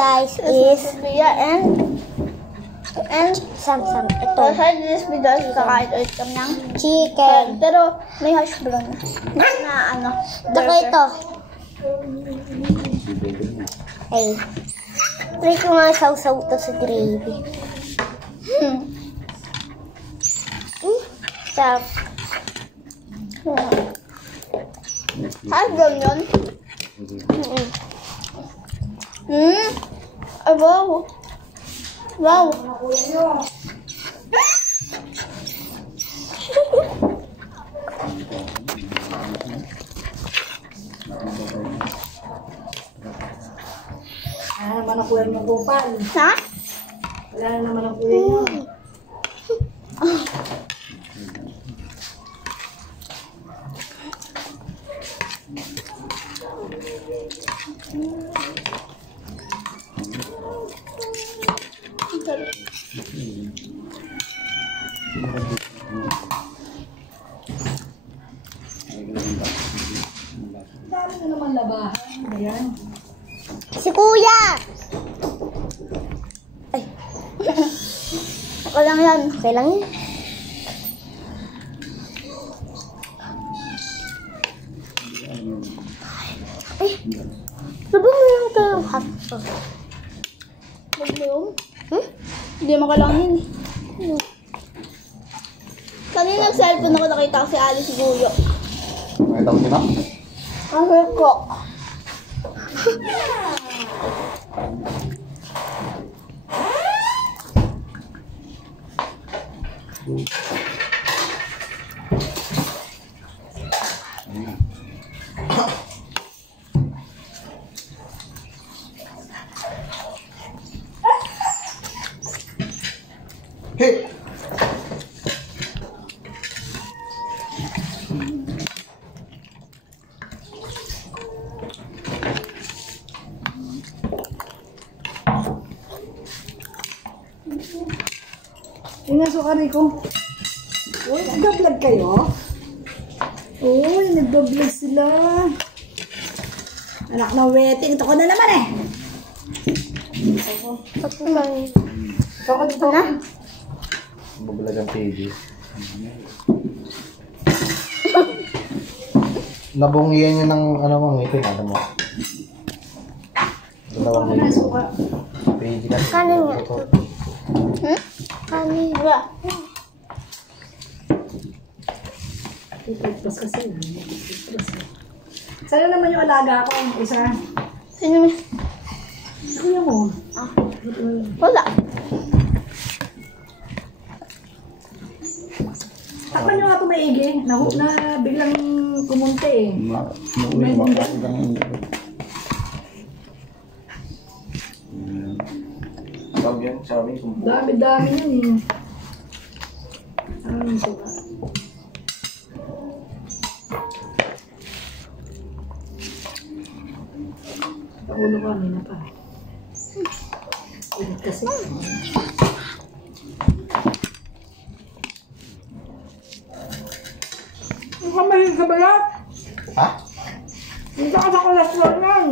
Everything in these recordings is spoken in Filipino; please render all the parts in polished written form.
guys is and Samsam. Ito. Sa this video, kakain ulit kami ng Chicken. pero may hash brown na ano. Saka ito. Ay. Try ko nga sausaw to sa gravy. Sarap. Hash brown yun? Ay, wow. Wow. Wala naman ang kuya niyong kupal. Ha? Wala naman ang kuya niyo. Dami na naman labahan. Ayan. Si Kuya! Ay. Okay lang yan. Okay lang yun. Ay. Sabi mo yung tayo hot sauce. Huwag mo yun. Hindi mo kailangan yun. Kanina nag-cellphone ako, nakita ko si Ali Siguyo. Nakita mo sila? Ang hirap ko. Hey! Yung sukari ko. Uy, nag-vlog kayo? Uy, nag-vlog sila. Anak na waiting. Ito ko na naman eh. Ito ko dito na. Babalag ang TV. Nabungiyan niya ng ano mo, ngipin. Ano mo? Dalawang Ano na ngipin. suka? Page kasi. Kanin nga. Kanin ba? Toothbrush kasi. Sa'yo naman yung alaga ko. Isa. Sino mo? Kuya mo. Wala. Takpan nyo nga ito maigi. Na biglang kumunti eh. Mauwi mo ka. Sabi yan, sabi ko. Dami-dami yan eh. Ang suka. Paulo ko na pa. Ulit kasi. Ang kamahin ka ba yan? Ha? Hindi ka sa kolesterol yan.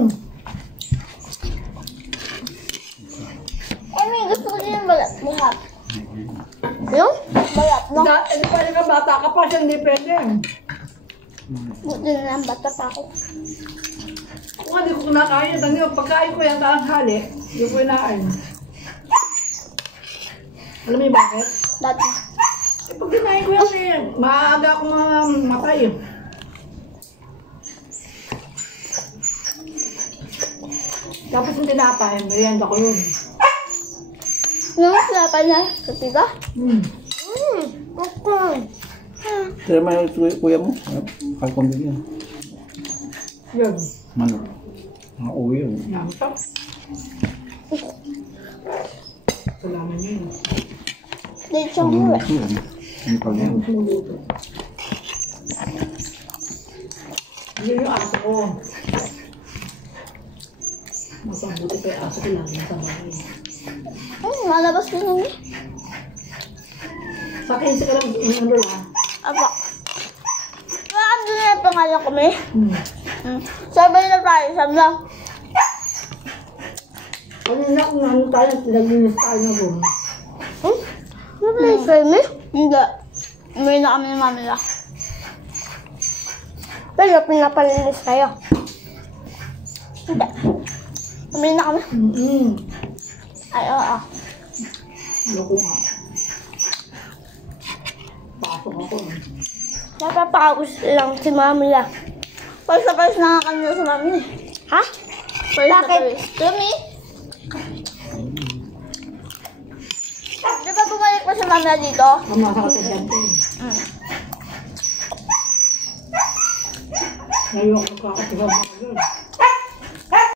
May gusto ko din yung balat mo, ha? Yung? Balat, no? Hindi pa rin ka bata ka pa siya, hindi pwede. Buti na lang, bata pa ako. Kung hindi ko kinakain, pagkain ko yan hali, hindi ko kinakain. Alam mo yung bakit? Dati. Eh, pag kinain ko yan eh, maaga akong matay. Tapos yung tinapay, merienda ko yun. Nung sinapan na, kasi ba? Okay. Kaya may kuya mo. Kalkong din yan. Yun. Manok. Mga uwi yun. Yan, top. Salaman yun. Dahil siyang huli. Ang pag yan. Yun yung aso ko. Masabuti pa yung aso ko lang sa bahay. Malabas din yun eh. Sa akin, ka lang, ano lang. Apa. Saan doon na yung pangalan ko, may? Hmm. Sabay na tayo, sabi na. Kanina kung ano tayo, naglinis tayo na room. Nag-live kami? Hindi. Umuwi na kami ng mami nila. Pero pinapalinis kayo. Hindi. Umuwi na kami. Ay, oo. Loko nga. Pasok ako. Napapakos lang si mami lang. Palis na palis na kami sa mami. Ha? Palis na Bakit? palis. Kami? Di ba bumalik pa sa mami na dito? Ang masakit sa dyan. Ngayon ako kakatiwa mga yun.